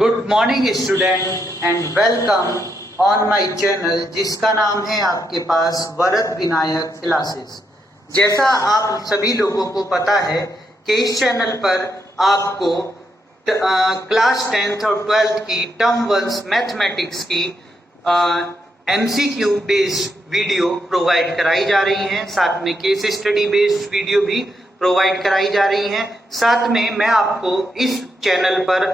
Good morning student and welcome on my channel जिसका नाम है आपके पास वरद विनायक क्लासेस। जैसा आप सभी लोगों को पता है कि इस चैनल पर आपको क्लास 10th और 12th की टर्म 1 मैथमेटिक्स की MCQ बेस्ड वीडियो प्रोवाइड कराई जा रही हैं, साथ में केस स्टडी बेस्ड वीडियो भी प्रोवाइड कराई जा रही हैं। साथ में मैं आपको इस चैनल पर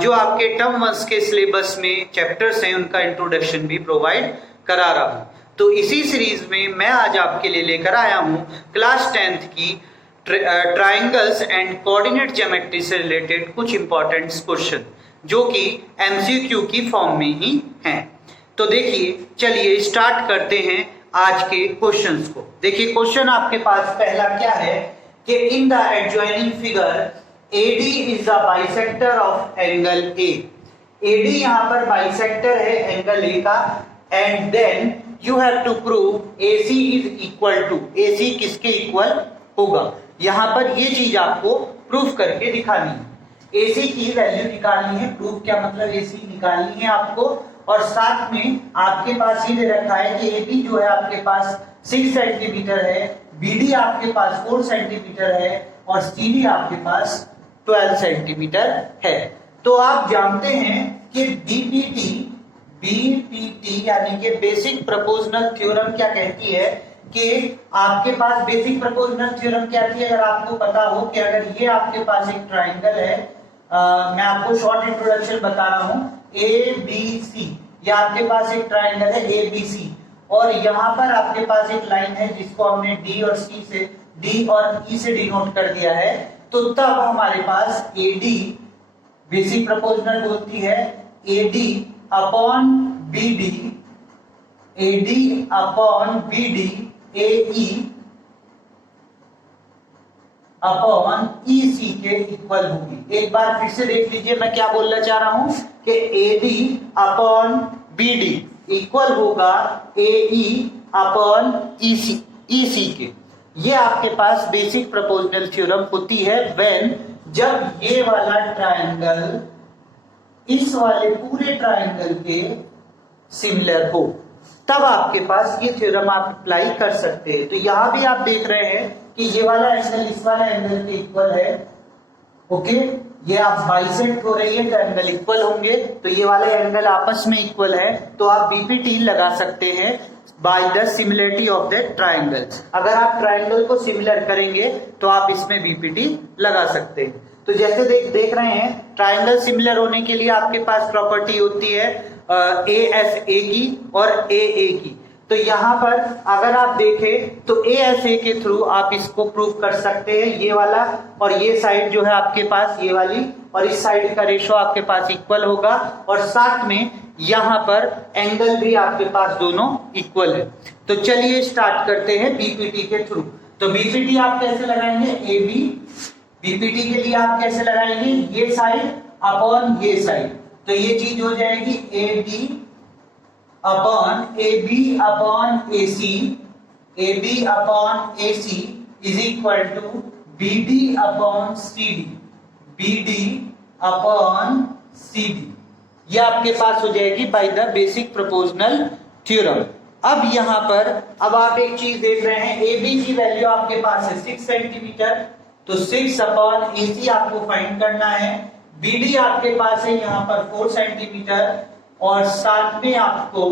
जो आपके टर्म 1 के सिलेबस में चैप्टर्स हैं उनका इंट्रोडक्शन भी प्रोवाइड करा रहा हूँ। तो इसी सीरीज में मैं आज आपके लिए लेकर आया हूँ क्लास 10th की ट्राइंगल्स एंड कोऑर्डिनेट ज्योमेट्री से रिलेटेड कुछ इंपॉर्टेंट क्वेश्चन जो कि MCQ की फॉर्म में ही हैं। तो देखिए, चलिए स्टार्ट करते हैं आज के क्वेश्चंस को। देखिए, क्वेश्चन आपके पास पहला क्या है कि in the adjoining figure AD is the bisector of angle A। AD यहाँ पर बाइसेक्टर है एंगल A का, and then you have to prove AC is equal to, AC किसके इक्वल होगा। यहाँ पर ये चीज आपको प्रूफ करके दिखानी है। AC की वैल्यू निकालनी है, प्रूफ क्या मतलब AC निकालनी है आपको, और साथ में आपके पास ये दे रखा है कि AB जो है आपके पास 6 सेंटीमीटर है, BD आपके पास 4 सेंटीमीटर है और CD आपके पास 12 सेंटीमीटर है। तो आप जानते हैं कि बीपीटी यानी कि बेसिक प्रोपोर्शनल थ्योरम क्या कहती है कि आपके पास बेसिक प्रोपोर्शनल थ्योरम क्या थी, अगर आपको पता हो कि अगर ये आपके पास एक ट्राइंगल है, मैं आपको शॉर्ट इंट्रोडक्शन बता रहा हूं, ABC, ये आपके पास एक ट्राइंगल है ABC, और यहाँ पर आपके पास एक लाइन है जिसको हमने D और E से डिनोट कर दिया है। तो तब हमारे पास AD बेसिक प्रोपोर्शनल बोलती है AD upon BD AE upon EC के इक्वल होगी। एक बार फिर से देख लीजिए मैं क्या बोलना चाह रहा हूं कि AD अपॉन BD इक्वल होगा AE अपॉन EC के। ये आपके पास बेसिक प्रोपोर्शनल थ्योरम होती है व्हेन, जब ये वाला ट्रायंगल इस वाले पूरे ट्रायंगल के सिमिलर हो, तब आपके पास ये थ्योरम आप अप्लाई कर सकते हैं। तो यहां भी आप देख रहे हैं कि ये वाला एंगल इस वाला एंगल के इक्वल है। ओके, ये आप बाइसेक्ट हो रही है तो एंगल इक्वल होंगे, तो ये वाले एंगल आपस में इक्वल है, तो आप बीपीटी लगा सकते हैं by the similarity of the triangle. अगर आप ट्राइंगल को सिमिलर करेंगे तो आप इसमें बीपीटी लगा सकते हैं। तो जैसे देख रहे हैं, ट्राइंगल सिमिलर होने के लिए आपके पास प्रॉपर्टी होती है ASA की और AA की। तो यहाँ पर अगर आप देखें तो ASA के थ्रू आप इसको प्रूव कर सकते हैं, ये वाला और ये साइड जो है आपके पास ये वाली और इस साइड का रेशो आपके पास इक्वल होगा, और साथ में यहाँ पर एंगल भी आपके पास दोनों इक्वल है। तो चलिए स्टार्ट करते हैं बीपीटी के थ्रू। तो बीपीटी आप कैसे लगाएंगे, AB बीपीटी के लिए आप कैसे लगाएंगे, ये साइड अपॉन ये साइड, तो ये चीज हो जाएगी AB upon AC is equal to BD upon CD। ये आपके पास हो जाएगी by the basic proportional theorem. अब यहाँ पर अब आप एक चीज देख रहे हैं, AB की वैल्यू आपके पास है 6 सेंटीमीटर, तो 6 अपॉन AC आपको फाइंड करना है। BD आपके पास है यहाँ पर 4 सेंटीमीटर और साथ में आपको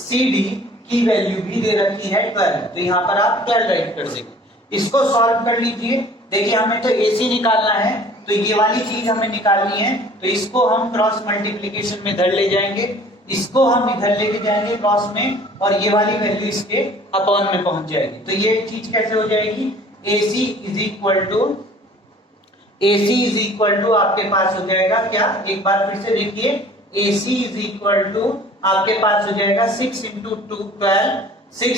CD की वैल्यू भी दे रखी है 12, तो यहाँ पर आप 12 राइट कर देंगे। इसको सॉल्व कर लीजिए। देखिए, हमें तो AC निकालना है, तो ये वाली चीज हमें निकालनी है, तो इसको हम क्रॉस मल्टीप्लीकेशन में इधर ले जाएंगे, इसको हम इधर लेके जाएंगे क्रॉस में, और ये वाली वैल्यू इसके अपॉन में पहुंच जाएगी। तो ये चीज कैसे हो जाएगी, AC इज इक्वल टू आपके पास हो जाएगा क्या, एक बार फिर से देखिए, AC इज इक्वल टू आपके पास हो जाएगा 6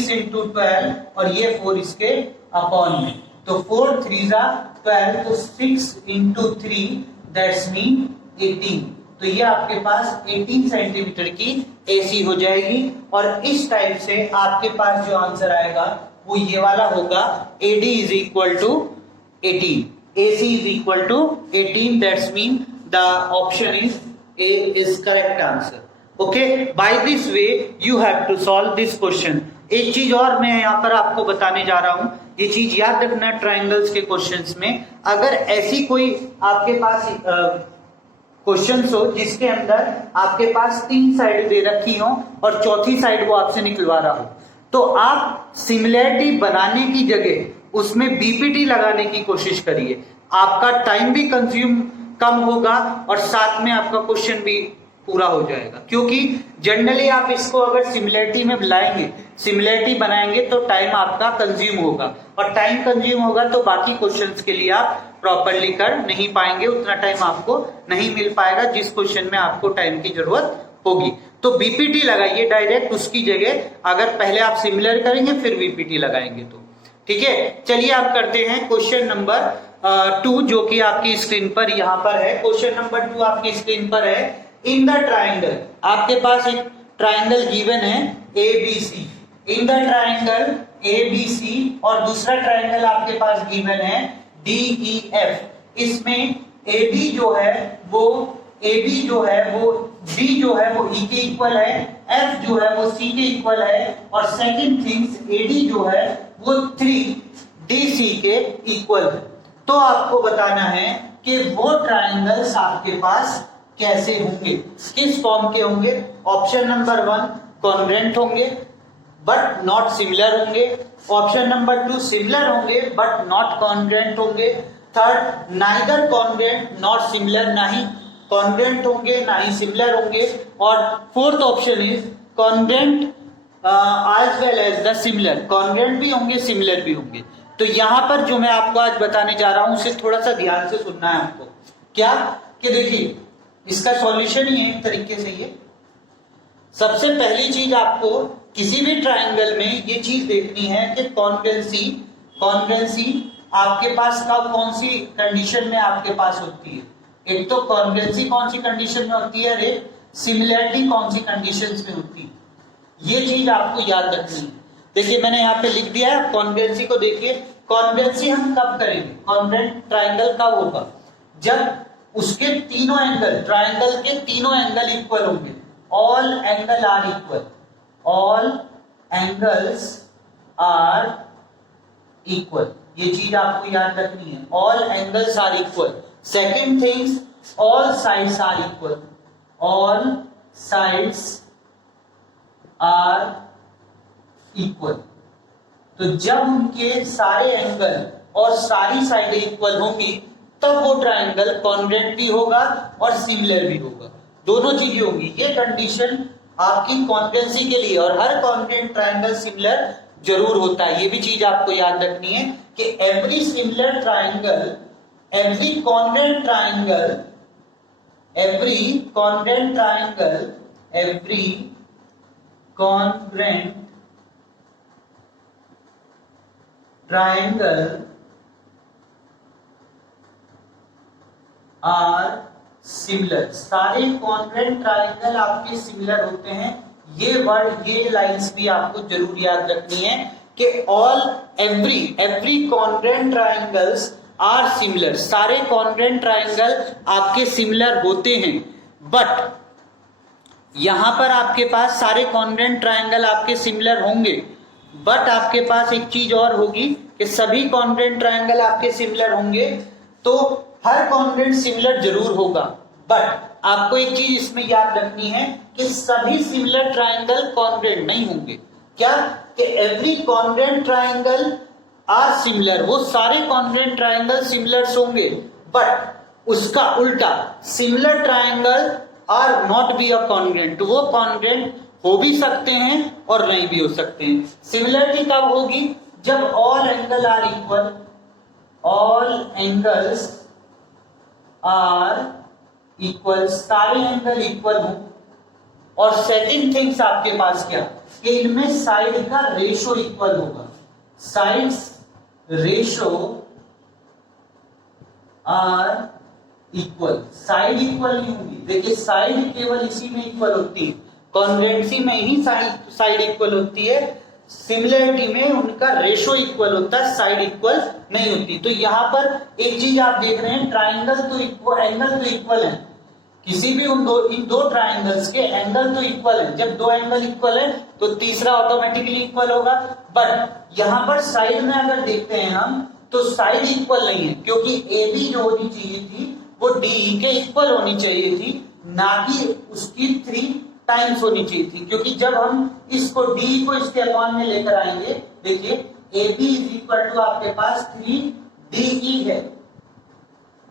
इंटू 12 और ये 4 इसके अपॉन में, तो 4 3 12, तो 6 इंटू 3 दैट्स मीन 18। तो ये आपके पास 18 सेंटीमीटर की AC हो जाएगी, और इस टाइप से आपके पास जो आंसर आएगा वो ये वाला होगा, AD is equal to 18, AC is equal to 18, that's mean the option is A is correct answer. Okay, by this way you have to solve this question. एक चीज और मैं यहाँ पर आपको बताने जा रहा हूँ, ये चीज याद रखना ट्राइंगल्स के क्वेश्चंस में, अगर ऐसी कोई आपके पास क्वेश्चंस हो जिसके अंदर आपके पास 3 साइड दे रखी हो और चौथी साइड वो आपसे निकलवा रहा हो, तो आप सिमिलैरिटी बनाने की जगह उसमें बीपीटी लगाने की कोशिश करिए। आपका टाइम भी कंज्यूम कम होगा और साथ में आपका क्वेश्चन भी पूरा हो जाएगा, क्योंकि जनरली आप इसको अगर सिमिलैरिटी में लाएंगे, सिमिलैरिटी बनाएंगे तो टाइम आपका कंज्यूम होगा, और टाइम कंज्यूम होगा तो बाकी क्वेश्चंस के लिए आप प्रॉपरली कर नहीं पाएंगे, उतना टाइम आपको नहीं मिल पाएगा जिस क्वेश्चन में आपको टाइम की जरूरत होगी। तो बीपीटी लगाइए डायरेक्ट उसकी जगह, अगर पहले आप सिमिलर करेंगे फिर बीपीटी लगाएंगे तो ठीक है। चलिए आप करते हैं क्वेश्चन नंबर 2 जो कि आपकी स्क्रीन पर यहाँ पर है। क्वेश्चन नंबर 2 आपकी स्क्रीन पर है। इन द ट्राइंगल, आपके पास एक ट्राइंगल गिवन है ABC, in the triangle ABC और दूसरा ट्राइंगल आपके पास गिवन है DEF। इसमें AB जो है वो B जो है वो E के इक्वल है, F जो है वो C के इक्वल है, और सेकंड थिंग्स AD जो है वो 3DC के इक्वल है। तो आपको बताना है कि वो ट्राइंगल्स आपके पास कैसे होंगे, किस फॉर्म के होंगे। ऑप्शन नंबर 1 कॉन्ग्रुएंट होंगे बट नॉट सिमिलर होंगे, ऑप्शन नंबर 2 सिमिलर होंगे बट नॉट कॉन्ग्रुएंट होंगे, third neither congruent not similar, ना ही कॉन्ग्रुएंट होंगे ना ही सिमिलर होंगे, और fourth option is congruent as well as the similar, congruent भी होंगे सिमिलर भी होंगे। तो यहां पर जो मैं आपको आज बताने जा रहा हूं उसे थोड़ा सा ध्यान से सुनना है आपको। क्या कि देखिए इसका सॉल्यूशन ही है एक तरीके से। ये सबसे पहली चीज आपको किसी भी ट्राइंगल में ये चीज देखनी है कि कॉन्ग्रुएंसी आपके पास कौन सी कंडीशन में आपके पास होती है। एक तो कॉन्ग्रुएंसी कौन सी कंडीशन में होती है, और सिमिलैरिटी कौन सी कंडीशंस में होती है, ये चीज आपको याद रखनी है। देखिए मैंने यहाँ पे लिख दिया है, कॉन्ग्रुएंसी को देखिए। कॉन्ग्रुएंसी हम कब करेंगे, कॉन्ग्रुएंट ट्राइंगल कब होगा, जब उसके तीनों एंगल, ट्राइंगल के तीनों एंगल इक्वल होंगे। All angle are equal, all angles are equal, ये चीज आपको याद रखनी है। All angles are equal. Second things, all sides are equal, all sides are equal. तो जब उनके सारे एंगल और सारी साइडें इक्वल होंगी तब वो ट्राइंगल कॉन्ग्रुएंट भी होगा और सिमिलर भी होगा, दोनों चीजें होंगी। ये कंडीशन आपकी कॉन्ग्रुएंसी के लिए, और हर कॉन्ग्रुएंट ट्राइंगल सिमिलर जरूर होता है। ये भी चीज आपको याद रखनी है कि every similar triangle, every congruent triangle, every congruent triangle, every congruent triangle are similar. सारे कॉन्ग्रुएंट ट्राइंगल आपके सिमिलर होते हैं। ये वर्ड, ये लाइंस भी आपको जरूर याद रखनी है कि all every congruent triangles are similar. सारे कॉन्ग्रुएंट ट्राइंगल आपके सिमिलर होते हैं, बट यहां पर आपके पास सारे कॉन्ग्रुएंट ट्राइंगल आपके सिमिलर होंगे, बट आपके पास एक चीज और होगी कि सभी कॉन्ग्रुएंट ट्राइंगल आपके सिमिलर होंगे तो हर कॉन्ग्रुएंट सिमिलर जरूर होगा, बट आपको एक चीज इसमें याद रखनी है कि सभी सिमिलर ट्राइंगल कॉन्ग्रुएंट नहीं होंगे। क्या कि every congruent triangle are similar, वो सारे कॉन्ग्रुएंट ट्राइंगल सिमिलर होंगे, बट उसका उल्टा similar triangle are not be a congruent, वो कॉन्ग्रुएंट हो भी सकते हैं और नहीं भी हो सकते हैं। सिमिलरिटी कब होगी, जब all angle are equal, all angles are equal, सारे एंगल इक्वल हो, और सेकंड थिंग्स आपके पास क्या कि इनमें साइड का रेशो इक्वल होगा। Sides ratio are equal, side equal नहीं होगी। देखिए साइड केवल इसी में इक्वल होती है, कॉन्ग्रुएंसी में ही साइड इक्वल होती है, सिमिलरिटी में उनका रेशो इक्वल होता है, साइड इक्वल नहीं होती। तो यहां पर एक चीज आप देख रहे हैं, ट्राइंगल तो इक्वल, एंगल तो इक्वल है, किसी भी इन दो ट्राइंगल्स के एंगल तो इक्वल है। जब दो एंगल इक्वल है तो तीसरा ऑटोमेटिकली इक्वल होगा। बट यहां पर साइड में अगर देखते हैं हम तो साइड इक्वल नहीं है, क्योंकि ए बी जो होनी चाहिए थी वो डी के इक्वल होनी चाहिए थी, ना कि उसकी 3 टाइम्स होनी चाहिए थी। क्योंकि जब हम इसको डी को इसके अपॉन में लेकर आएंगे, देखिए A B is equal to आपके पास 3DE है,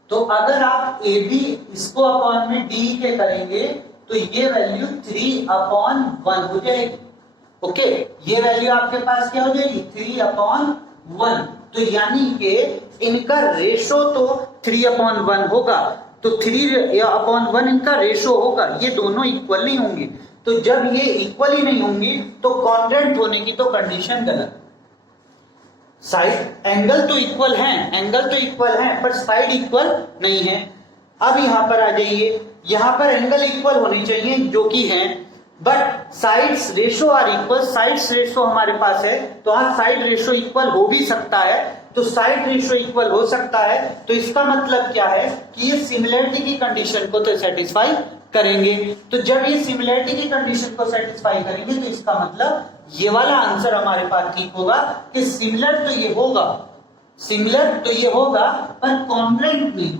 तो अगर आप ए बी इसको अपॉन में डी के करेंगे तो ये वैल्यू 3/1 हो जाएगी। ओके, ये वैल्यू आपके पास क्या हो जाएगी 3/1। तो यानी कि इनका रेशो तो 3/1 होगा, तो 3/1 इनका रेशो होगा। ये दोनों इक्वल नहीं होंगे, तो जब ये इक्वल ही नहीं होंगी तो कॉन्ग्रुएंट होने की तो कंडीशन गलत। साइड एंगल तो इक्वल है पर साइड इक्वल नहीं है। अब यहां पर आ जाइए, यहां पर एंगल इक्वल होने चाहिए जो कि है, but sides ratio are equal. Sides ratio हमारे पास है तो हाँ साइड रेशो इक्वल हो भी सकता है, तो साइड रेशो इक्वल हो सकता है, तो इसका मतलब क्या है कि ये सिमिलरिटी की कंडीशन को तो सेटिस्फाई करेंगे। तो जब ये सिमिलरिटी की कंडीशन को सेटिस्फाई करेंगे तो इसका मतलब ये वाला आंसर हमारे पास ठीक होगा कि सिमिलर तो ये होगा, पर कॉन्ग्रुएंट नहीं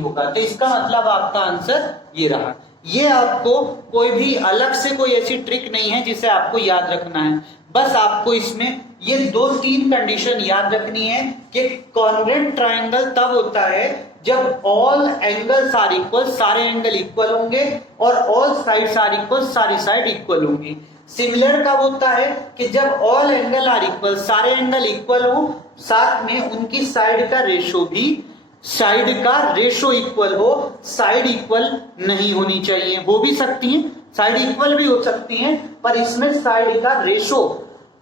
होगा। तो इसका मतलब आपका आंसर ये रहा। ये आपको कोई भी अलग से कोई ऐसी ट्रिक नहीं है जिसे आपको याद रखना है, बस आपको इसमें ये 2-3 कंडीशन याद रखनी है कि कॉन्ग्रुएंट ट्राइंगल तब होता है जब ऑल एंगल्स आर इक्वल, सारे एंगल इक्वल होंगे, और ऑल साइड्स आर इक्वल, सारी साइड इक्वल होंगी। सिमिलर कब होता है कि जब ऑल एंगल आर इक्वल, सारे एंगल इक्वल हो, साथ में उनकी साइड का रेशो इक्वल हो। साइड इक्वल नहीं होनी चाहिए, हो भी सकती है, साइड इक्वल भी हो सकती हैं, पर इसमें साइड का रेशो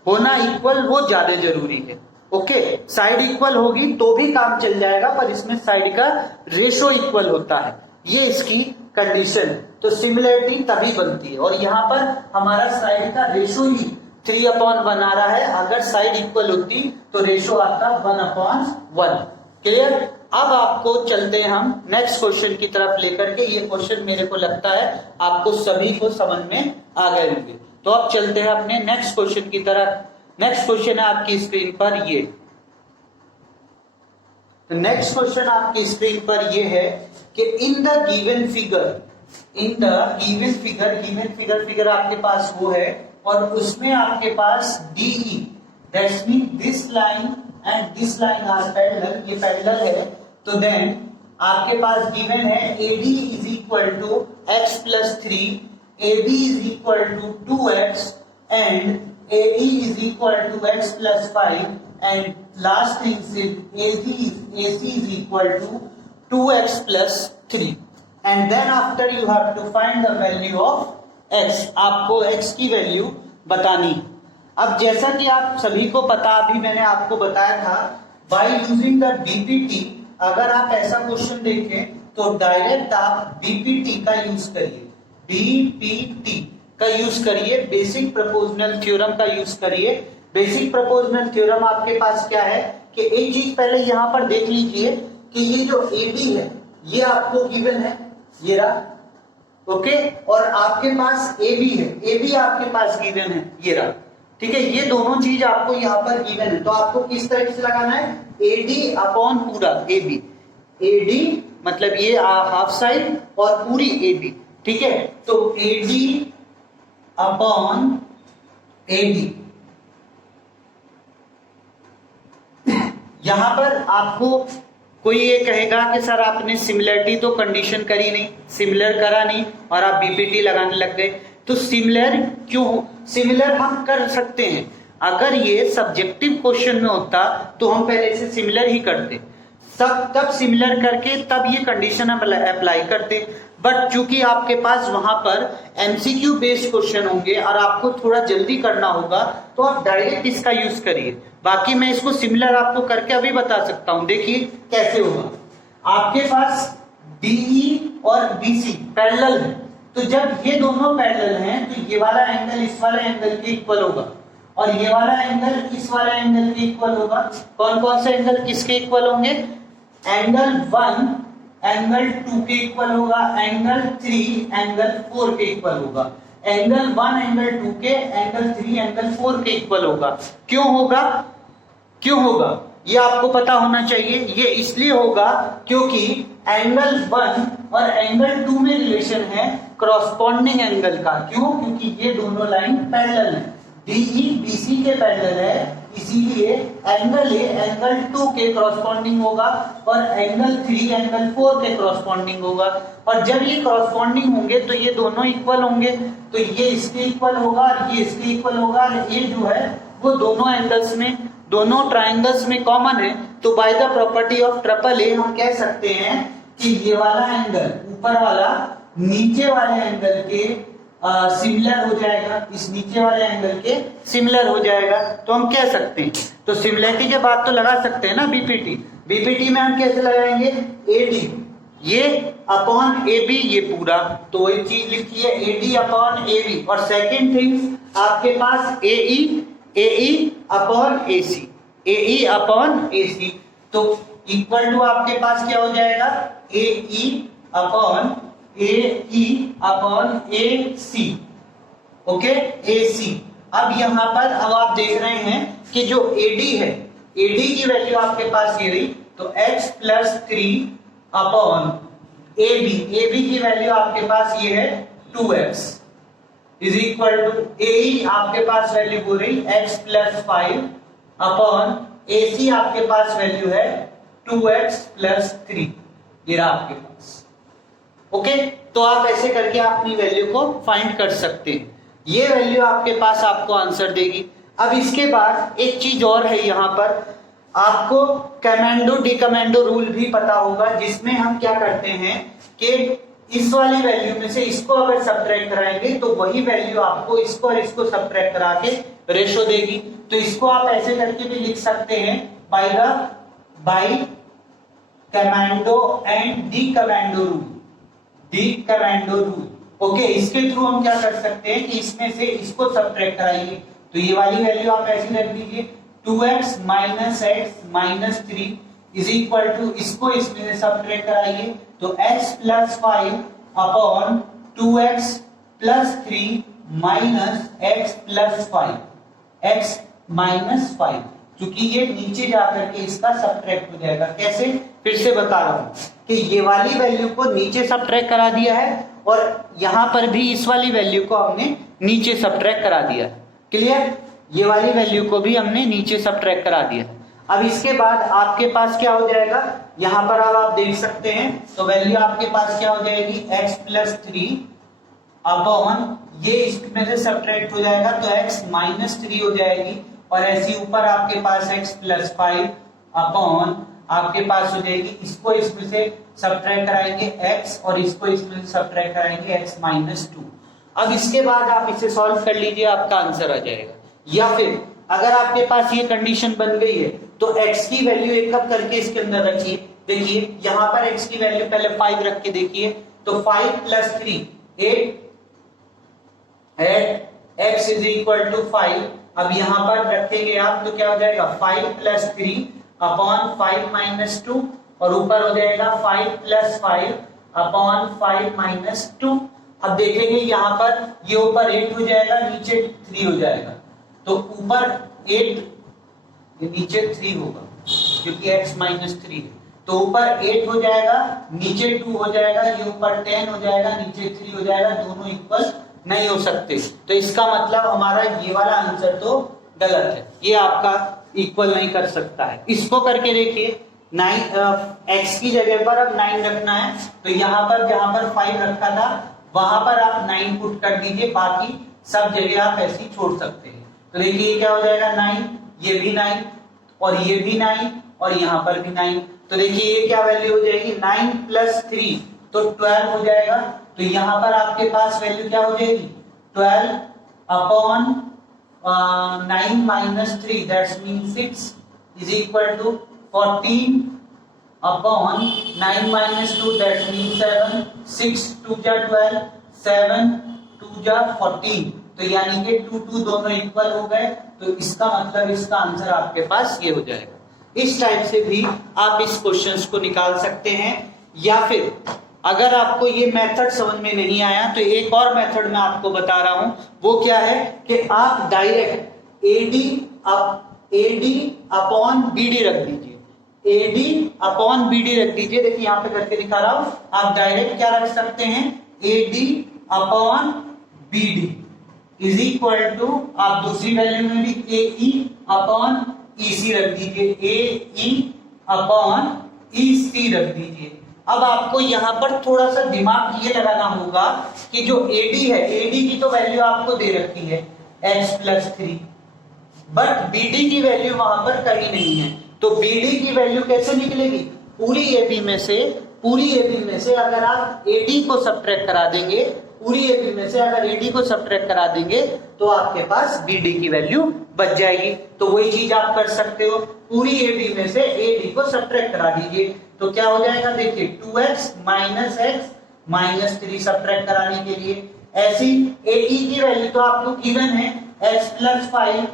होना इक्वल वो ज्यादा जरूरी है। ओके, साइड इक्वल होगी तो भी काम चल जाएगा, पर इसमें साइड का रेशो इक्वल होता है, ये इसकी कंडीशन। तो सिमिलरिटी तभी बनती है, और यहाँ पर हमारा साइड का रेशो ही 3/1 आ रहा है। अगर साइड इक्वल होती तो रेशो आता 1/1। क्लियर? अब आपको चलते हैं हम नेक्स्ट क्वेश्चन की तरफ लेकर के। ये क्वेश्चन मेरे को लगता है आपको सभी को समझ में आ गए होंगे। तो अब चलते हैं अपने नेक्स्ट क्वेश्चन की तरफ। नेक्स्ट क्वेश्चन है आपकी स्क्रीन पर ये। नेक्स्ट क्वेश्चन आपकी स्क्रीन पर ये है कि इन द गिवन फिगर आपके पास वो है, और उसमें आपके पास DE, that's mean this line and this line are parallel, ये पैरेलल है। तो देन आपके पास गिवन है AD is equal to x+3, AB is equal to 2x and AE is equal to x+5, and last thing is AC is equal to 2x+3, and then after you have to find the value of x। आपको x की value बतानी। अब जैसा कि आप सभी को पता, अभी मैंने आपको बताया था, by using the BPT, अगर आप ऐसा क्वेश्चन देखें तो डायरेक्ट आप BPT का यूज करिए, BPT का यूज करिए, बेसिक प्रोपोर्शनल थ्योरम का यूज करिए। बेसिक प्रोपोर्शनल थ्योरम आपके पास क्या है कि एक चीज पहले यहां पर देख लीजिए कि ये जो AD है ये आपको गिवन है, ये रहा, ओके, और आपके पास AB है, AB आपके पास गिवन है, ये रहा, ठीक है। ये दोनों चीज आपको यहाँ पर गिवन है, तो आपको किस तरह से लगाना है, AD अपॉन पूरा AB, AD मतलब ये हाफ साइड और पूरी AB, ठीक है। तो AD अपॉन AB, यहां पर आपको कोई ये कहेगा कि सर आपने सिमिलरिटी तो कंडीशन करी नहीं, सिमिलर करा नहीं, और आप BPT लगाने लग गए। तो सिमिलर क्यों, सिमिलर हम कर सकते हैं, अगर ये सब्जेक्टिव क्वेश्चन में होता तो हम पहले से सिमिलर ही करते, तब सिमिलर करके तब ये कंडीशन हम अप्लाई करते। बट चूंकि आपके पास वहां पर MCQ बेस्ड क्वेश्चन होंगे और आपको थोड़ा जल्दी करना होगा, तो आप डायरेक्ट इसका यूज करिए। बाकी मैं इसको सिमिलर आपको करके अभी बता सकता हूं, देखिए कैसे होगा। आपके पास DE और BC पैरेलल है, तो जब ये दोनों पैरेलल हैं तो ये वाला एंगल इस वाले एंगल के इक्वल होगा, और ये वाला एंगल इस वाले एंगल के इक्वल होगा। कौन कौन से एंगल किसके इक्वल होंगे, एंगल 1 एंगल 2 के इक्वल होगा, एंगल 3 एंगल 4 के इक्वल होगा, एंगल 1 एंगल 2 के, एंगल 3 एंगल 4 के इक्वल होगा। क्यों होगा? क्यों होगा ये आपको पता होना चाहिए। ये इसलिए होगा क्योंकि एंगल 1 और एंगल 2 में रिलेशन है कॉरस्पॉन्डिंग एंगल का। क्यों? क्योंकि ये दोनों लाइन पैरेलल है, DE BC के पैरेलल है, इसीलिए एंगल ए एंगल 2 के कॉरस्पॉन्डिंग होगा और एंगल 3 एंगल 4 के कॉरस्पॉन्डिंग होगा। और जब ये कॉरस्पॉन्डिंग होंगे तो ये दोनों इक्वल होंगे, तो ये इसके इक्वल होगा और ये इसके इक्वल होगा। और ये जो है वो दोनों एंगल्स में, दोनों ट्राइंगल्स में कॉमन है। तो by the property of triple A हम कह सकते हैं कि ये वाला एंगल ऊपर वाला नीचे वाले एंगल के सिमिलर हो जाएगा, इस नीचे वाले एंगल के सिमिलर हो जाएगा। तो हम कह सकते हैं, तो सिमिलरिटी के बाद तो लगा सकते हैं ना बीपीटी में हम कैसे लगाएंगे? एडी ये अपॉन ए बी, ये पूरा, तो वही चीज लिखी है एडी अपॉन ए बी। और सेकेंड थिंग आपके पास ए अपॉन ए सी, ए अपॉन ए सी, तो इक्वल टू आपके पास क्या हो जाएगा? ए अपॉन ए सी। ओके, ए सी। अब यहां पर अब आप देख रहे हैं कि जो एडी है, एडी की वैल्यू आपके पास ये रही, तो x plus 3 upon A B की वैल्यू आपके पास ये है 2x इज इक्वल टू ए आपके पास वैल्यू हो रही x प्लस 5 अपॉन ए सी आपके पास वैल्यू है 2x प्लस 3। ये रहा आपके पास। ओके, तो आप ऐसे करके अपनी वैल्यू को फाइंड कर सकते हैं। ये वैल्यू आपके पास आपको आंसर देगी। अब इसके बाद एक चीज और है, यहाँ पर आपको कमांडो डिकमांडो रूल भी पता होगा, जिसमें हम क्या करते हैं कि इस वाली वैल्यू में से इसको अगर सब्ट्रैक्ट कराएंगे तो वही वैल्यू आपको इसको और इसको सब्ट्रैक्ट करा के रेशो देगी। तो इसको आप ऐसे करके भी लिख सकते हैं by commando and decommando rule. Okay, इसके थ्रू हम क्या कर सकते हैं कि इसमें से इसको सब्ट्रैक्ट कराइए, तो ये वाली वैल्यू आप ऐसी रख दीजिए 2x minus x minus 3 is equal to, इसको इसमें से सब्ट्रैक्ट कराइए तो x plus 5 upon 2x plus 3 minus x plus 5, x minus 5, क्योंकि ये नीचे जाकर के इसका सब्ट्रैक्ट हो जाएगा। कैसे? फिर से बता रहा हूं कि ये वाली वैल्यू को नीचे सब्ट्रैक्ट करा दिया है और यहां पर भी इस वाली वैल्यू को हमने नीचे सब्ट्रैक्ट करा दिया है। क्लियर? ये वाली वैल्यू को भी हमने नीचे सब्ट्रैक्ट करा दिया। अब इसके बाद आपके पास क्या हो जाएगा, यहां पर अब आप देख सकते हैं, तो वैल्यू आपके पास क्या हो जाएगी x प्लस 3 अपॉन ये इसमें से सब्ट्रैक्ट हो जाएगा तो x माइनस 3 हो जाएगी, और ऐसी ऊपर आपके पास x प्लस 5 अपॉन आपके पास हो जाएगी, इसको इसमें से सब्ट्रैक्ट कराएंगे x और इसको इसमें से सब्ट्रैक्ट कराएंगे x माइनस 2। अब इसके बाद आप इसे सॉल्व कर लीजिए, आपका आंसर आ जाएगा। या फिर अगर आपके पास ये कंडीशन बन गई है तो x की वैल्यू एक कप करके इसके अंदर रखिए। देखिए यहां पर x की वैल्यू पहले 5 रख के देखिए, तो 5 plus 3 8 x is equal to 5। अब यहां पर रखेंगे आप तो क्या हो जाएगा 5 प्लस 3 अपॉन 5 माइनस 2, और ऊपर हो जाएगा 5 प्लस 5 अपॉन 5 माइनस 2। अब देखेंगे यहां पर ये ऊपर 8 हो जाएगा, नीचे 3 हो जाएगा, तो ऊपर 8 नीचे 3 होगा क्योंकि x माइनस 3 है, तो ऊपर 8 हो जाएगा, नीचे 2 हो जाएगा, ये ऊपर 10 हो जाएगा, नीचे 3 हो जाएगा, दोनों इक्वल नहीं हो सकते। तो इसका मतलब हमारा ये वाला आंसर तो गलत है, ये आपका इक्वल नहीं कर सकता है। इसको करके देखिए, 9 x की जगह पर अब 9 रखना है, तो यहाँ पर जहां पर 5 रखा था वहां पर आप 9 पुट कर दीजिए, बाकी सब जगह आप ऐसी छोड़ सकते हैं। तो देखिए क्या हो जाएगा 9, ये भी 9 और ये भी 9 और यहाँ पर भी 9, तो देखिए ये क्या वैल्यू हो जाएगी 9 प्लस 3 तो 12 हो जाएगा। तो यहाँ पर आपके पास वैल्यू क्या हो जाएगी 12 upon 9 minus 3 that's mean 6 is equal to 14 upon 9 minus 2 that's mean 7, 6 2 जा 12, 7 2 जा 14, तो यानी कि 2 2 दोनों इक्वल हो गए, तो इसका मतलब इसका आंसर आपके पास ये हो जाएगा। इस टाइप से भी आप इस क्वेश्चंस को निकाल सकते हैं। या फिर अगर आपको ये मेथड समझ में नहीं आया तो एक और मेथड मैं आपको बता रहा हूं, वो क्या है कि आप डायरेक्ट एडी अपॉन बीडी रख दीजिए। एडी अपॉन बीडी रख दीजिए। देखिए यहां पे करके दिखा रहा हूं, आप डायरेक्ट क्या रख सकते हैं, AD upon BD is equal to, आप दूसरी वैल्यू में भी एई अपॉन ईसी रख दीजिए, एई अपॉन ईसी रख दीजिए। अब आपको यहां पर थोड़ा सा दिमाग ये लगाना होगा कि जो एडी है, एडी की तो वैल्यू आपको दे रखी है x+3, बट बीडी की वैल्यू वहां पर कहीं नहीं है। तो बीडी की वैल्यू कैसे निकलेगी, पूरी एबी में से अगर आप एडी को सब्ट्रैक्ट करा देंगे, पूरी एबी में से अगर एडी को सब्ट्रैक्ट करा देंगे तो आपके पास बीडी की वैल्यू बच जाएगी। तो वही चीज आप कर सकते हो, पूरी एबी में से एडी को सब्ट्रैक्ट करा दीजिए तो क्या हो जाएगा, देखिए 2x minus x minus 3 subtract कराने के लिए। ऐसी एई की वैल्यू तो आपको गिवन है x+5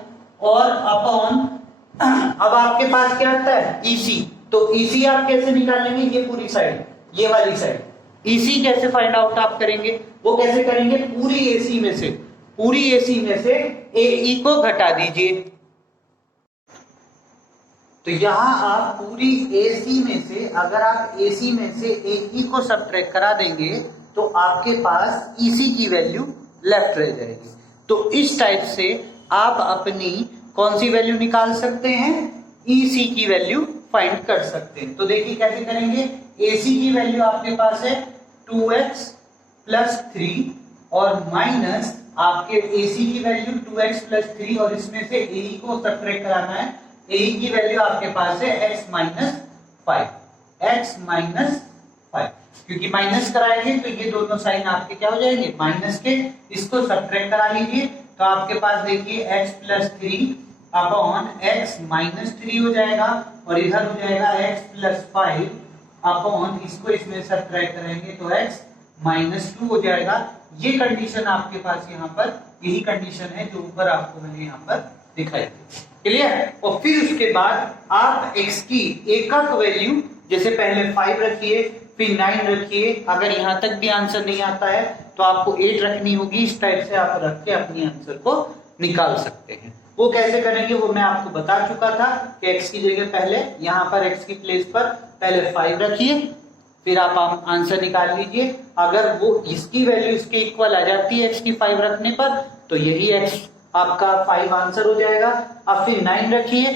और अपॉन, अब आपके पास क्या आता है ईसी, तो ईसी आप कैसे निकालेंगे, ये पूरी साइड, ये वाली साइड, ईसी कैसे फाइंड आउट आप करेंगे, वो कैसे करेंगे, पूरी एसी में से एई को घटा दीजिए। तो यहां आप पूरी एसी में से, अगर आप एसी में से एई को सब्ट्रैक्ट करा देंगे तो आपके पास ईसी की वैल्यू लेफ्ट रह जाएगी। तो इस टाइप से आप अपनी कौन सी वैल्यू निकाल सकते हैं, ईसी की वैल्यू फाइंड कर सकते हैं। तो देखिए कैसे करेंगे, एसी की वैल्यू आपके पास है 2x+3 और माइनस आपके एसी की वैल्यू 2x+3 और इसमें से एई को सब्ट्रैक्ट कराना है, एई की वैल्यू आपके पास है x-5, क्योंकि माइनस कराएंगे तो ये दोनों साइन आपके क्या हो जाएंगे, माइनस के, इसको सब्ट्रैक्ट करा लीजिए तो आपके पास देखिए x+3 अपॉन x-3 हो जाएगा और इधर हो जाएगा x+5 अपॉन, इसको इसमें सब्ट्रैक्ट करेंगे तो x-2 हो जाएगा। ये कंडीशन आपके पास यहाँ पर, यही कंडीशन है जो ऊपर आपको मैंने यहाँ पर दिखाई थी, क्लियर। और फिर उसके बाद आप x की एकक वैल्यू, जैसे पहले 5 रखिए फिर 9 रखिए, अगर यहाँ तक भी आंसर नहीं आता है तो आपको 8 रखनी होगी। इस टाइप से आप रख के अपनी आंसर को निकाल सकते हैं। वो कैसे करेंगे वो मैं आपको बता चुका था कि x की जगह पहले यहाँ पर x की प्लेस पर पहले 5 रखिए, फिर आप आंसर निकाल लीजिए। अगर वो इसकी वैल्यू इसके इक्वल आ जाती है x की 5 रखने पर तो यही x आपका 5 आंसर हो जाएगा। अब फिर 9 रखिए,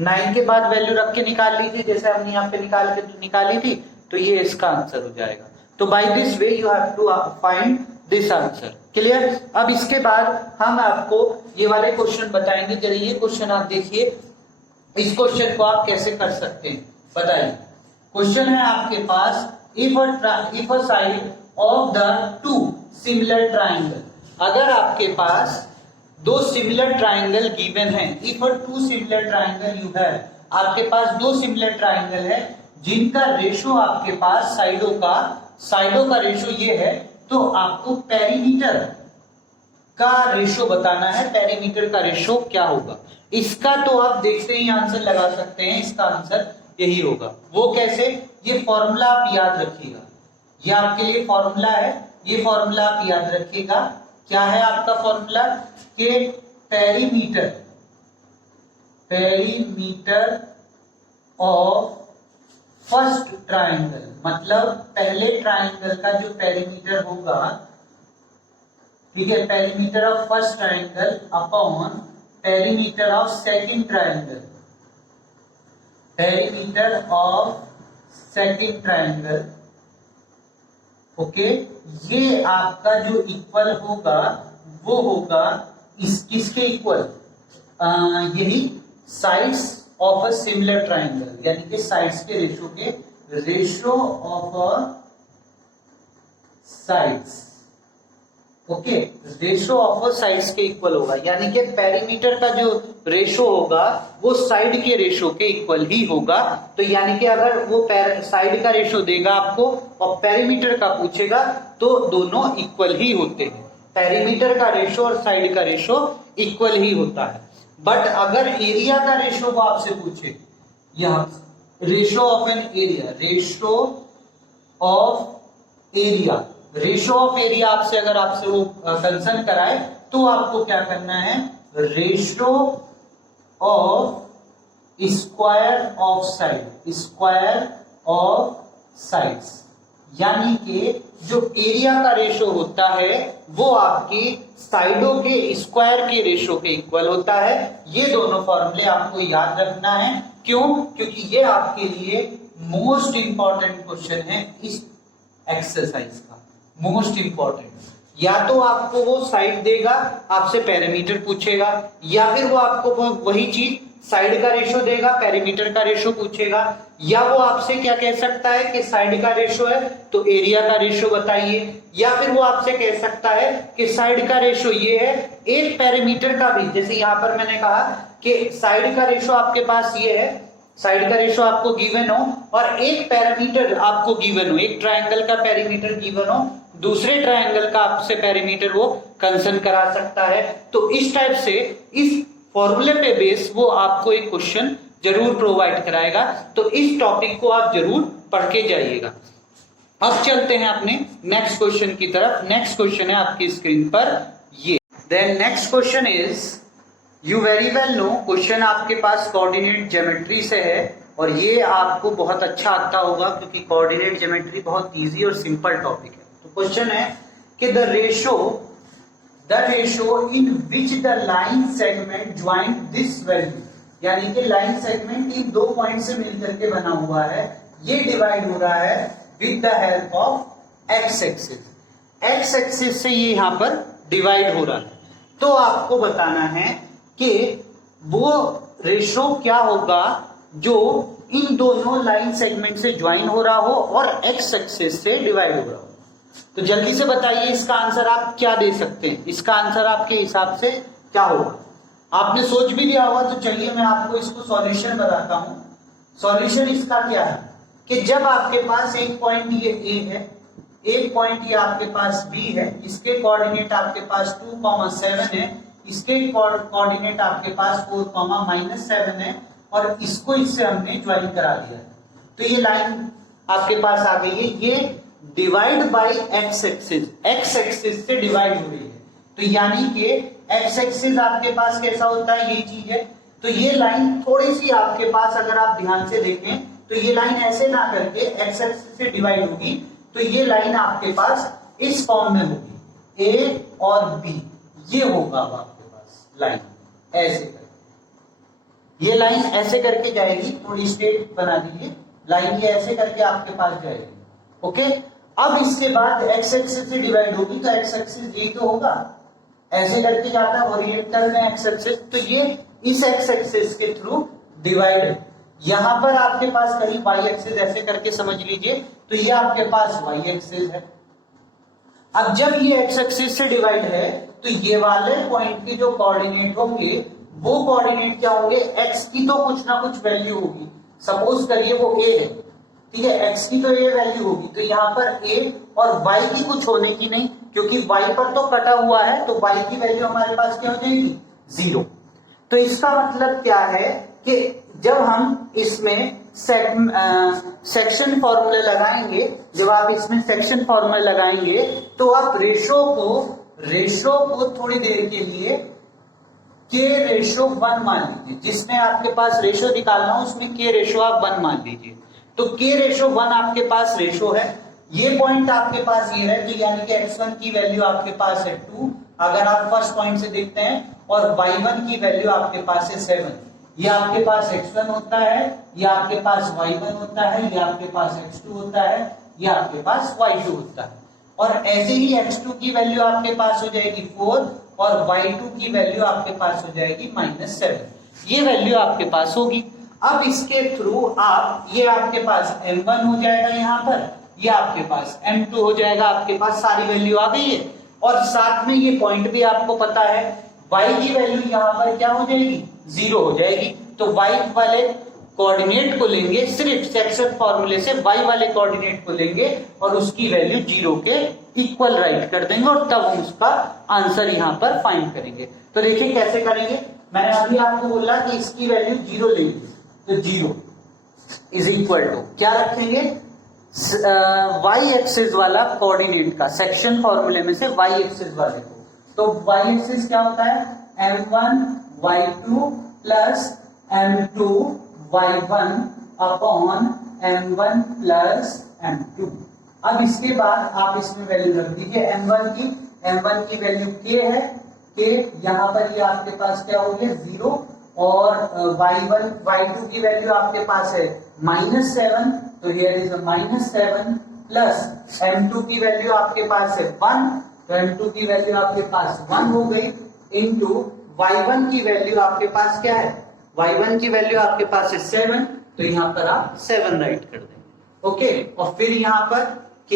9 के बाद वैल्यू रख के निकाल लीजिए, जैसे हमने यहाँ पे निकाली थी, तो ये इसका आंसर हो जाएगा। तो by this way you have to find this answer, clear. अब इसके बाद हम आपको ये वाले क्वेश्चन बताएंगे। चलिए ये क्वेश्चन आप देखिए, इस क्वेश्चन को आप कैसे कर सकते हैं बताइए। क्वेश्चन है आपके पास, if a side of the two similar triangle, अगर आपके पास दो सिमिलर ट्राइंगल गिवन है, if a two similar triangle you have, आपके पास दो सिमिलर ट्राइंगल है जिनका रेशो आपके पास साइडों का रेशो ये है, तो आपको पेरीमीटर का रेशो बताना है। पेरीमीटर का रेशो क्या होगा इसका, तो आप देखते ही आंसर लगा सकते हैं, इसका आंसर यही होगा। वो कैसे, ये फॉर्मूला आप याद रखिएगा, ये आपके लिए फॉर्मूला है, ये फॉर्मूला आप याद रखिएगा। क्या है आपका फॉर्मूला, कि पेरीमीटर ऑफ फर्स्ट ट्राइंगल, मतलब पहले ट्राइंगल का जो पेरीमीटर होगा, ठीक है, perimeter of first triangle upon perimeter of second triangle, perimeter of second triangle, okay. ये आपका जो इक्वल होगा वो होगा किसके इक्वल, यही sides of a similar triangle, यानी कि साइड्स के ratio of a sides, okay, ratio of a sides के इक्वल होगा। यानी कि पेरीमीटर का जो रेशो होगा वो साइड के रेशो के इक्वल ही होगा। तो यानी कि अगर वो साइड का रेशो देगा आपको और पेरीमीटर का पूछेगा तो दोनों इक्वल ही होते हैं। पेरीमीटर का रेशो और साइड का रेशो इक्वल ही होता है। बट अगर एरिया का रेशो वो आपसे पूछे, यहाँ ratio of an area, ratio of area, ratio of area आपसे अगर आपसे वो कंसर्न कराए तो आपको क्या करना है, ratio of square of side, square of sides, यानी कि जो एरिया का रेशो होता है वो आपके साइडों के स्क्वायर के रेशो के इक्वल होता है। ये दोनों फॉर्मूले आपको याद रखना है। क्यों? क्योंकि ये आपके लिए मोस्ट इंपॉर्टेंट क्वेश्चन है इस एक्सरसाइज का, मोस्ट इंपॉर्टेंट। या तो आपको वो साइड देगा, आपसे पैरामीटर पूछेगा, या फिर वो आपको वही चीज साइड का रेशो देगा, पैरामीटर का रेशो पूछेगा, या वो आपसे क्या कह सकता है कि साइड का रेशो है तो एरिया का रेशो बताइए, या फिर वो आपसे कह सकता है कि साइड का रेशो ये है, एक पैरामीटर का भी, जैसे यहां पर मैंने कहा कि साइड का रेशो आपके पास ये है, साइड का रेशो आपको गिवन हो और एक पैरामीटर आपको गिवन हो, एक ट्रायंगल का पैरामीटर गिवन हो, दूसरे ट्रायंगल का आपसे पैरामीटर वो कंसर्न करा सकता है। तो इस टाइप से इस फॉर्मूले पे बेस वो आपको एक क्वेश्चन जरूर प्रोवाइड कराएगा। तो इस टॉपिक को आप जरूर पढ़ के जाइएगा। अब चलते हैं अपने नेक्स्ट क्वेश्चन की तरफ। नेक्स्ट क्वेश्चन है आपकी स्क्रीन पर ये। Then next question is, you very well know, question आपके पास कोऑर्डिनेट ज्योमेट्री से है और ये आपको बहुत अच्छा आता होगा क्योंकि कोऑर्डिनेट ज्योमेट्री बहुत इजी और सिंपल टॉपिक है। तो क्वेश्चन है कि the ratio in which the line segment join this value, यानी कि लाइन सेगमेंट इन दो पॉइंट से मिलकर के बना हुआ है, ये डिवाइड हो रहा है with the help of x axis. X axis से ये यहां पर डिवाइड हो रहा है। तो आपको बताना है कि वो रेशो क्या होगा जो इन दोनों लाइन सेगमेंट से ज्वाइन हो रहा हो और एक्स एक्सिस से डिवाइड हो रहा हो। तो जल्दी से बताइए इसका आंसर आप क्या दे सकते हैं, इसका आंसर आपके हिसाब से क्या होगा? आपने सोच भी लिया होगा, तो चलिए मैं आपको इसको सॉल्यूशन बताता हूं। सॉल्यूशन इसका क्या है कि जब आपके पास एक पॉइंट ये ए है, एक पॉइंट ये आपके पास बी है, इसके कोऑर्डिनेट आपके पास 2,7 है, इसके कोऑर्डिनेट आपके पास 4,-7 है और इसको इससे हमने ज्वाइन करा दिया है। तो ये लाइन आपके पास आ गई है, ये divide by x axis, x axis से डिवाइड हो रही है। तो यानी कि एक्स एक्सिस आपके पास कैसा होता है, ये चीज है। तो ये लाइन थोड़ी सी आपके पास अगर आप ध्यान से देखें तो ये लाइन ऐसे ना करके एक्स एक्सिस से डिवाइड होगी, तो ये लाइन आपके पास इस फॉर्म में होगी, ए और बी, ये होगा आपके पास लाइन ऐसे करके। ये लाइन ऐसे करके जाएगी, थोड़ी स्ट्रेट बना दीजिए, लाइन ये ऐसे करके आपके पास जाएगी। ओके, अब इसके बाद एक्स एक्सिस से डिवाइड होगी तो एक्स एक्सिस यही तो होगा, ऐसे करके जाता है ओरिएंटल में एक्स एक्सिस, तो ये इस एक्स एक्सिस के थ्रू डिवाइड है। यहां पर आपके पास कहीं वाई एक्सिस ऐसे करके समझ लीजिए, तो ये आपके पास वाई एक्सिस है। अब जब ये एक्स एक्सिस से डिवाइड है तो ये वाले पॉइंट के जो कोऑर्डिनेट होंगे वो कोऑर्डिनेट क्या होंगे, एक्स की तो कुछ ना कुछ वैल्यू होगी। सपोज करिए वो ए है, ठीक है, एक्स की तो ये वैल्यू होगी, तो यहाँ पर ए और वाई की कुछ होने की नहीं, क्योंकि वाई पर तो कटा हुआ है, तो वाई की वैल्यू हमारे पास क्या हो जाएगी, 0। तो इसका मतलब क्या है कि जब हम इसमें सेक्शन फॉर्मूले लगाएंगे, जब आप इसमें सेक्शन फॉर्मूले लगाएंगे तो आप रेशो को थोड़ी देर के लिए के रेशो 1 मान लीजिए, जिसमें आपके पास रेशो निकालना हो उसमें के रेशो आप 1 मान लीजिए। तो के रेशो 1 आपके पास रेशो है, ये पॉइंट आपके पास ये है, तो यानी कि x1 की वैल्यू आपके पास है 2 अगर आप फर्स्ट पॉइंट से देखते हैं, और y1 की वैल्यू आपके पास है 7। ये आपके पास x1 होता है, ये आपके पास y1 होता है, ये आपके पास x2 होता है, ये आपके पास y2 होता है। और ऐसे ही x2 की वैल्यू आपके पास हो जाएगी 4 और y2 की वैल्यू आपके पास हो जाएगी -7। ये वैल्यू आपके पास होगी। अब इसके थ्रू आप, ये आपके पास m1 हो जाएगा, यहाँ पर ये आपके पास m2 हो जाएगा, आपके पास सारी वैल्यू आ गई है। और साथ में ये पॉइंट भी आपको पता है, y की वैल्यू यहाँ पर क्या हो जाएगी, 0 हो जाएगी। तो y वाले कोऑर्डिनेट को लेंगे, सिर्फ सेक्शन फॉर्मूले से y वाले कोऑर्डिनेट को लेंगे और उसकी वैल्यू 0 के इक्वल राइट कर देंगे और तब हम उसका आंसर यहाँ पर फाइंड करेंगे। तो देखिए कैसे करेंगे, मैंने अभी आपको बोला कि इसकी वैल्यू 0 लेंगे, तो 0 इज इक्वल टू क्या रखेंगे, वाई एक्सिस वाला कोऑर्डिनेट का सेक्शन फॉर्मूले में से वाई एक्सिस वाले को, तो वाई एक्सिस क्या होता है, m1 y2 plus m2 y1 upon m1 plus m2। अब इसके बाद आप इसमें वैल्यू रख दीजिए m1 की वैल्यू k है, k यहाँ पर ये आपके पास क्या हो गया 0, और y2 की वैल्यू आपके पास है -7, तो हियर इज -7 प्लस m2 की वैल्यू आपके पास है 1, तो m2 की वैल्यू आपके पास 1 हो गई, इनटू y1 की वैल्यू आपके पास क्या है, y1 की वैल्यू आपके पास है 7, तो यहाँ पर आप 7 राइट कर देंगे, ओके। और फिर यहाँ पर k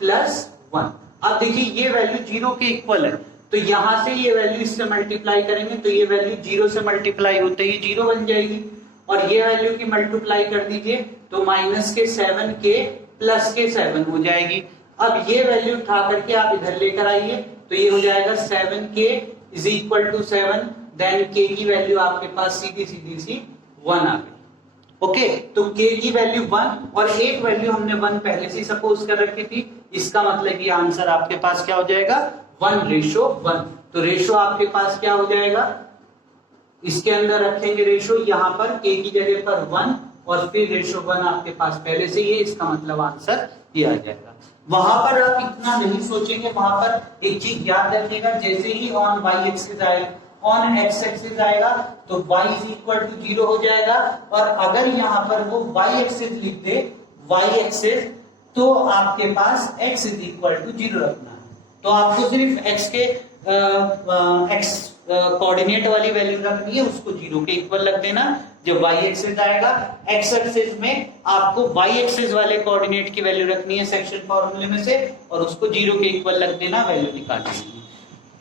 प्लस 1। अब देखिए ये वैल्यू 0 के इक्वल है, तो यहां से ये वैल्यू इससे मल्टीप्लाई करेंगे तो ये वैल्यू 0 से मल्टीप्लाई होते ही 0 बन जाएगी, और ये वैल्यू की मल्टीप्लाई कर दीजिए तो माइनस के 7 के प्लस के 7 हो जाएगी। अब ये वैल्यू उठा करके आप इधर लेकर आइए तो ये हो जाएगा 7k is equal to 7, then k की वैल्यू आपके पास सीधी सी 1 आ गई, ओके। तो k की वैल्यू 1 और एक वैल्यू हमने 1 पहले से सपोज कर रखी थी, इसका मतलब ये आंसर आपके पास क्या हो जाएगा 1:1। तो रेशो आपके पास क्या हो जाएगा, इसके अंदर रखेंगे रेशो, यहाँ पर k की जगह पर 1 और फिर रेशो 1 आपके पास पहले से ही है, इसका मतलब आंसर ये आ जाएगा। वहां पर आप इतना नहीं सोचेंगे, वहां पर एक चीज याद रखिएगा, जैसे ही ऑन y एक्सिस आएगा, ऑन x एक्सिस आएगा तो y इज इक्वल टू 0 हो जाएगा, और अगर यहाँ पर वो y एक्सिस लिख दे y एक्सिस, तो आपके पास x इज इक्वल टू 0 रखना है। तो आपको सिर्फ x के x कोऑर्डिनेट वाली वैल्यू रखनी है, उसको 0 के इक्वल रख देना। जब y एक्सिस आएगा, x एक्सिस में आपको y एक्सिस वाले कोऑर्डिनेट की वैल्यू रखनी है सेक्शन फॉर्मूले में से, और उसको 0 के इक्वल रख देना, वैल्यू निकाल देनी।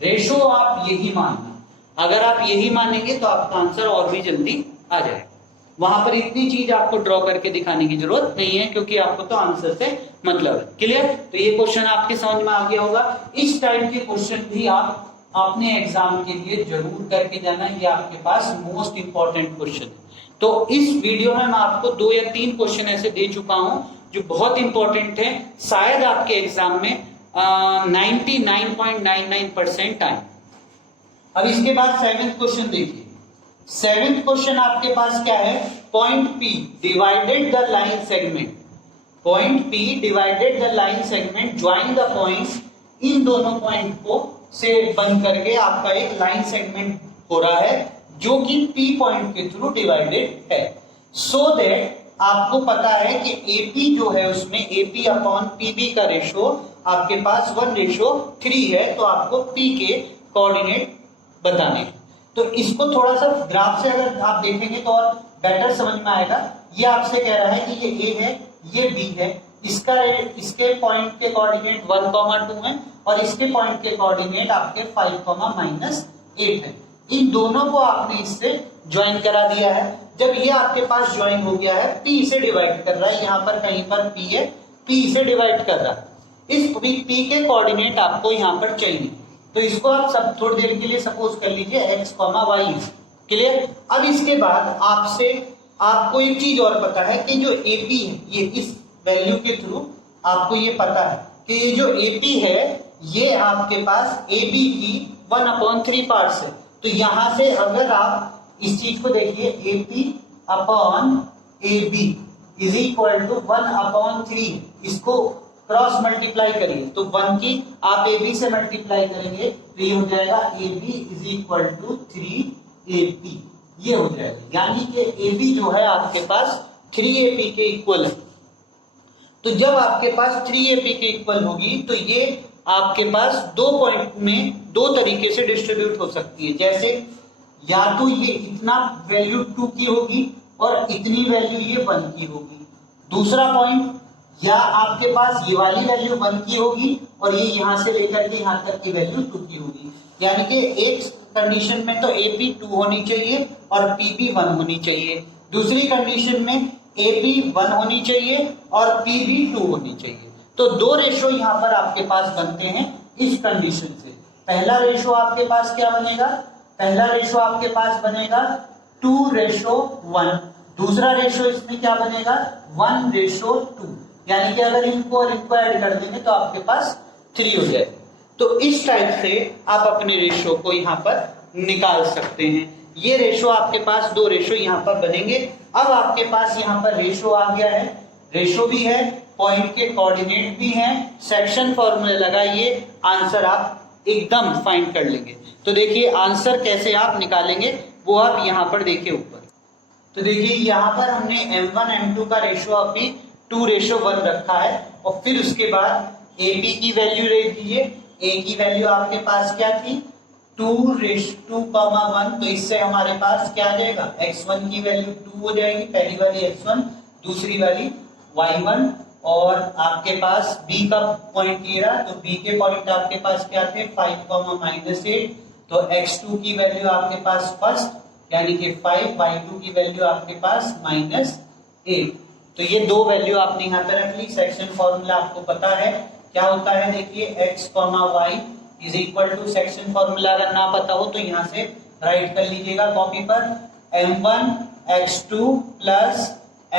रेशो आप यही मानना, अगर आप यही मानेंगे तो आपका आंसर और भी जल्दी आ जाएगा। वहां पर इतनी चीज आपको ड्रॉ करके दिखाने की जरूरत नहीं है, क्योंकि आपको तो आंसर से मतलब है। क्लियर? तो ये क्वेश्चन आपके समझ में आ गया होगा। इस टाइप के क्वेश्चन भी आप अपने एग्जाम के लिए जरूर करके जाना, ये आपके पास मोस्ट इंपॉर्टेंट क्वेश्चन है। तो इस वीडियो में मैं आपको 2 या 3 क्वेश्चन ऐसे दे चुका हूं जो बहुत इंपॉर्टेंट है, शायद आपके एग्जाम में 99.99% आए। अब इसके बाद 7th क्वेश्चन देखिए। 7th क्वेश्चन आपके पास क्या है, point P divided the line segment, point P divided the line segment, join the points, इन दोनों पॉइंट को से बन करके आपका एक लाइन सेगमेंट हो रहा है जो कि P पॉइंट के थ्रू डिवाइडेड है, सो दैट आपको पता है कि AP जो है उसमें AP अपॉन PB का रेशो आपके पास 1:3 है, तो आपको P के कोऑर्डिनेट बताने। तो इसको थोड़ा सा ग्राफ से अगर आप देखेंगे तो और बेटर समझ में आएगा। ये आपसे कह रहा है कि ये A है, ये B है, इसके पॉइंट के कोऑर्डिनेट 1,2 है और इसके पॉइंट के कोऑर्डिनेट आपके 5,-8 है। इन दोनों को आपने इससे ज्वाइन करा दिया है। जब ये आपके पास ज्वाइन हो गया है, P इसे डिवाइड कर रहा है, यहाँ पर कहीं पर P है, P इसे डिवाइड कर रहा है। इस P के कोऑर्डिनेट आपको यहाँ पर चाहिए, तो इसको आप सब थोड़ी देर के लिए सपोज कर लीजिए x, y। क्लियर? अब इसके बाद आपको एक चीज और पता है कि जो AP है, ये इस वैल्यू के थ्रू आपको ये पता है कि ये जो AP है ये आपके पास AB की 1/3 पार्ट्स है। तो यहां से अगर आप इस चीज को देखिए, AP upon AB is equal to 1/3, इसको क्रॉस मल्टीप्लाई करिए तो 1 की आप AB से मल्टीप्लाई करेंगे तो ये हो जाएगा AB is equal to 3AP, ये हो जाएगा। यानी कि AB जो है आपके पास 3AP के इक्वल है। तो जब आपके पास 3AP के इक्वल होगी तो ये आपके पास 2 पॉइंट में 2 तरीके से डिस्ट्रीब्यूट हो सकती है। जैसे या तो ये इतना वैल्यू 2 की होगी और इतनी वैल्यू ये 1 की होगी। दूसरा पॉइंट, या आपके पास ये वाली वैल्यू 1 की होगी और ये यहां से लेकर के यहां तक की वैल्यू 2 की होगी। यानी कि एक कंडीशन में तो AP 2 होनी चाहिए और PB 1 होनी चाहिए, दूसरी कंडीशन में AP 1 होनी चाहिए और PB 2 होनी चाहिए। तो 2 रेशो यहाँ पर आपके पास बनते हैं इस कंडीशन से। पहला रेशो आपके पास क्या बनेगा, पहला रेशो आपके पास बनेगा 2:1। दूसरा रेशो इसमें क्या बनेगा 1:2। यानी कि अगर इनको और इनको ऐड कर देंगे तो आपके पास 3 हो जाएगा। तो इस टाइप से आप अपने रेशो को यहाँ पर निकाल सकते हैं। ये रेशो आपके पास 2 रेशो यहाँ पर बनेंगे। अब आपके पास यहाँ पर रेशो आ गया है, रेशो भी है, पॉइंट के कोऑर्डिनेट भी हैं, सेक्शन फॉर्मूला लगाइए, आंसर आप एकदम फाइंड कर लेंगे। तो देखिए आंसर कैसे आप निकालेंगे वो आप यहाँ पर देखिए ऊपर। तो देखिए यहाँ पर हमने m1 m2 का रेशो अभी 2:1 रखा है और फिर उसके बाद AB की वैल्यू ले लीजिए। A की वैल्यू आपके पास क्या थी 2:1, तो इससे हमारे पास क्या आ जाएगा x1 की वैल्यू 2 हो जाएगी, पहली वाली x1 दूसरी वाली y1, और आपके पास B का पॉइंट ये रहा, तो B के पॉइंट आपके पास क्या थे 5, -8, तो x2 की वैल्यू आपके पास फर्स्ट यानी कि 5, y2 की वैल्यू आपके पास -8। तो ये 2 वैल्यू आपने यहाँ पे रख ली। सेक्शन फॉर्मूला आपको पता है क्या होता है, देखिए x, y is equal to, section formula अगर ना पता हो तो यहाँ से राइट कर लीजिएगा कॉपी पर, m1 x2 plus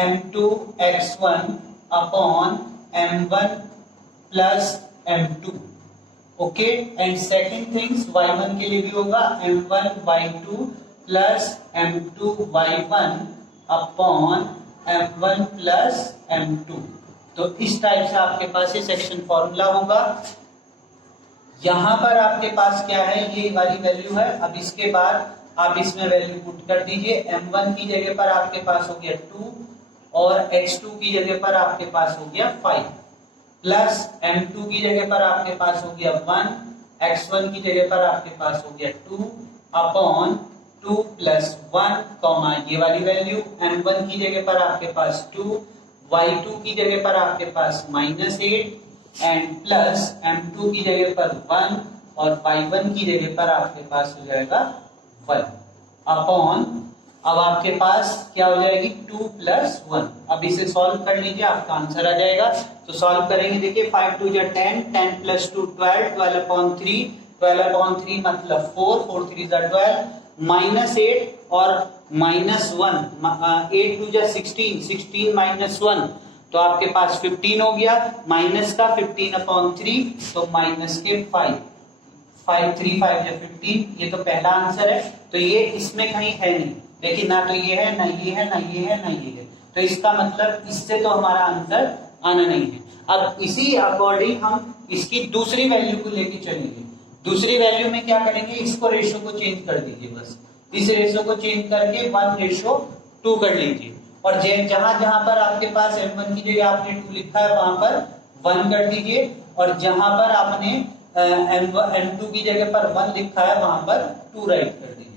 m2 x1 upon m1 plus m2। Okay, and second things y1 के लिए भी होगा m1 y2 plus m2 y1 upon m1 plus m2। तो इस टाइप से आपके पास ये सेक्शन फॉर्मूला होगा। यहां पर आपके पास क्या है, ये वाली वैल्यू है। अब इसके बाद आप इसमें वैल्यू पुट कर दीजिए। m1 की जगह पर आपके पास हो गया 2 और x2 की जगह पर आपके पास हो गया 5, प्लस m2 की जगह पर आपके पास हो गया 1, x1 की जगह पर आपके पास हो गया 2 अपॉन 2 प्लस 1, कॉमा ये वाली वैल्यू m1 की जगह पर आपके पास 2, y2 की जगह पर आपके पास -8 एंड प्लस m2 की जगह पर 1 और y1 की जगह पर आपके पास हो जाएगा 1 अपॉन, अब आपके पास क्या हो जाएगी 2 प्लस 1। अब इसे सॉल्व कर लीजिए, आपका आंसर आ जाएगा। तो सॉल्व करेंगे, देखिए 5 2 जा 10, 10 प्लस 2 12, 12 अपॉन 3, 12 अपॉन 3 मतलब 4, 4 3 जा 12, -8 और -1, 8 2 जा 16, 16 -1 तो आपके पास 15 हो गया, माइनस का 15 अपॉन 3 तो माइनस के 5, 5 3 5 या 15, ये तो पहला आंसर है। तो ये इसमें कहीं है नहीं, लेकिन ना तो ये है, ना ये है, ना ये है, ना ये है, तो इसका मतलब इससे तो हमारा आंसर आना नहीं है। अब इसी अकॉर्डिंग हम इसकी दूसरी वैल्यू को लेके चलेंगे। दूसरी वैल्यू में क्या करेंगे, इसको रेशो को चेंज कर दीजिए, बस इस रेशो को चेंज करके 1:2 कर लीजिए, और जहां जहां पर आपके पास m1 की जगह आपने 2 लिखा है वहां पर 1 कर दीजिए, और जहां पर आपने m2 की जगह पर 1 लिखा है वहां पर 2 राइट कर दीजिए।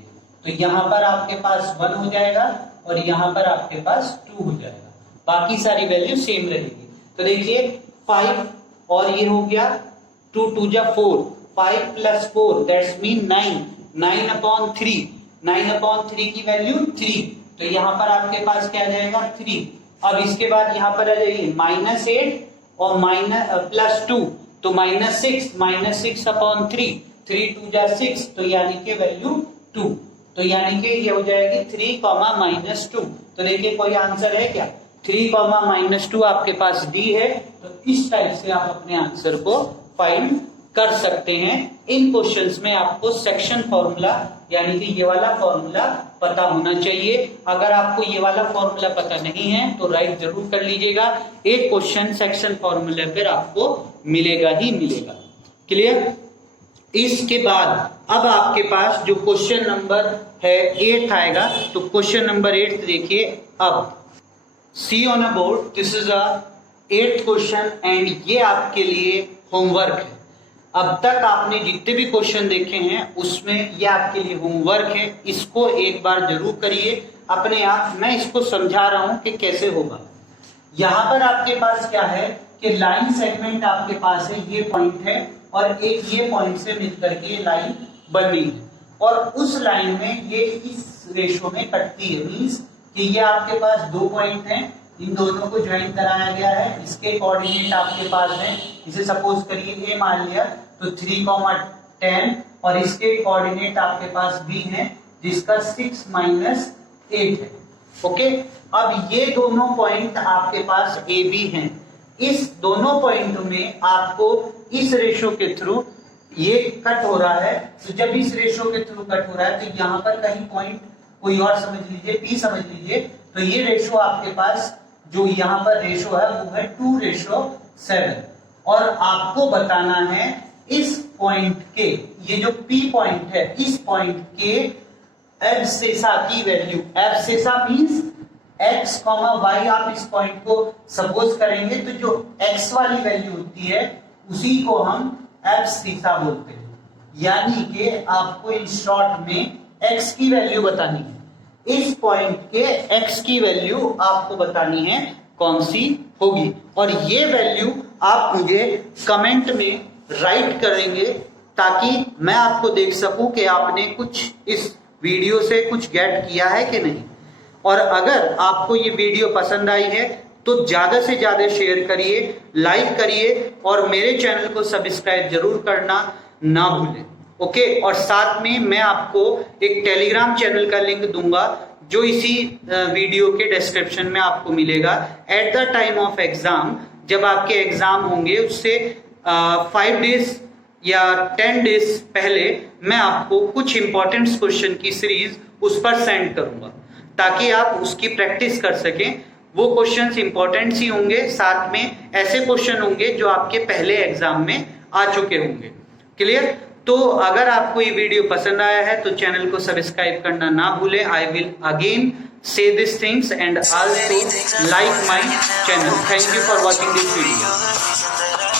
तो यहाँ पर आपके पास 1 हो जाएगा और यहाँ पर आपके पास 2 हो जाएगा, बाकी सारी वैल्यू सेम रहेगी। तो देखिए 5 और ये हो गया 2 2 जा 4, 5 plus 4 that's mean 9, 9 upon 3, 9 upon 3 की वैल्यू 3, तो यहाँ पर आपके पास क्या आ जाएगा 3। अब इसके बाद यहाँ पर आ जाइए -8 और प्लस 2 तो -6 अपॉन 3, 3 2 जा 6 तो यानी कि वैल्यू 2, तो यानी कि ये हो जाएगी 3, -2। तो देखिए कोई आंसर है क्या, 3, -2 आपके पास डी है। तो इस टाइप से आप अपने आंसर को फाइंड कर सकते हैं। इन क्वेश्चंस में आपको सेक्शन फॉर्मूला यानी कि ये वाला फॉर्मूला पता होना चाहिए। अगर आपको ये वाला फॉर्मूला पता नहीं है तो राइट जरूर कर लीजिएगा, एक क्वेश्चन सेक्शन फॉर्मूले पर आपको मिलेगा ही मिलेगा। क्लियर? इसके बाद अब आपके पास जो क्वेश्चन नंबर है 8 आएगा, तो क्वेश्चन नंबर 8 देखिए। अब see on a board, this is a 8th question and ये आपके लिए होमवर्क है। अब तक आपने जितने भी क्वेश्चन देखे हैं उसमें ये आपके लिए होमवर्क है, इसको एक बार जरूर करिए अपने आप। मैं इसको समझा रहा हूं कि कैसे होगा। यहां पर आपके पास क्या है कि लाइन सेगमेंट आपके पास है, ये पॉइंट है और एक ये पॉइंट से मिलकर के लाइन बन रही है, और उस लाइन में ये इस रेशो में कटती है। मींस कि ये आपके पास 2 पॉइंट हैं, इन दोनों को ज्वाइन कराया गया है, इसके कोऑर्डिनेट आपके पास हैं। इसे सपोज करिए a मान लिया, तो 3, 10 और इसके कोऑर्डिनेट आपके पास b हैं जिसका 6 - 8 है। ओके, अब ये दोनों पॉइंट आपके पास a b हैं। इस दोनों पॉइंट में आपको इस रेशो के थ्रू ये कट हो रहा है, तो जब इस रेशो के थ्रू कट हो रहा है तो यहाँ पर कहीं पॉइंट कोई और समझ लीजिए, P समझ लीजिए, तो ये रेशो आपके पास जो यहाँ पर रेशो है वो है 2:7 और आपको बताना है इस पॉइंट के, ये जो P पॉइंट है इस पॉइंट के एब्सेसा की वैल्यू, एब्सेसा मींस x, y, आप इस पॉइंट को सपोज करेंगे तो जो x वाली वैल्यू होती है उसी को हम एब्सेसा बोलते हैं, यानी कि आपको इन शॉर्ट में x की वैल्यू बतानी है, इस पॉइंट के x की वैल्यू आपको बतानी है कौन सी होगी, और ये वैल्यू आप मुझे कमेंट में राइट करेंगे ताकि मैं आपको देख सकूं कि आपने कुछ इस वीडियो से कुछ गेट किया है कि नहीं। और अगर आपको ये वीडियो पसंद आई है तो ज्यादा से ज्यादा शेयर करिए, लाइक करिए और मेरे चैनल को सब्सक्राइब जरूर करना ना भूलें। ओके, और साथ में मैं आपको एक टेलीग्राम चैनल का लिंक दूंगा जो इसी वीडियो के डिस्क्रिप्शन में आपको मिलेगा। At the time of exam, जब आपके एग्जाम होंगे उससे 5 डेज या 10 डेज पहले मैं आपको कुछ इंपॉर्टेंट क्वेश्चन की सीरीज उस पर सेंड करूंगा ताकि आप उसकी प्रैक्टिस कर सकें। वो क्वेश्चंस इंपॉर्टेंट ही होंगे, साथ में ऐसे क्वेश्चन होंगे जो आपके पहले एग्जाम में आ चुके होंगे। क्लियर? तो अगर आपको ये वीडियो पसंद आया है तो चैनल को सब्सक्राइब करना ना भूलें। I will again say these things and also like my channel. Thank you for watching this video.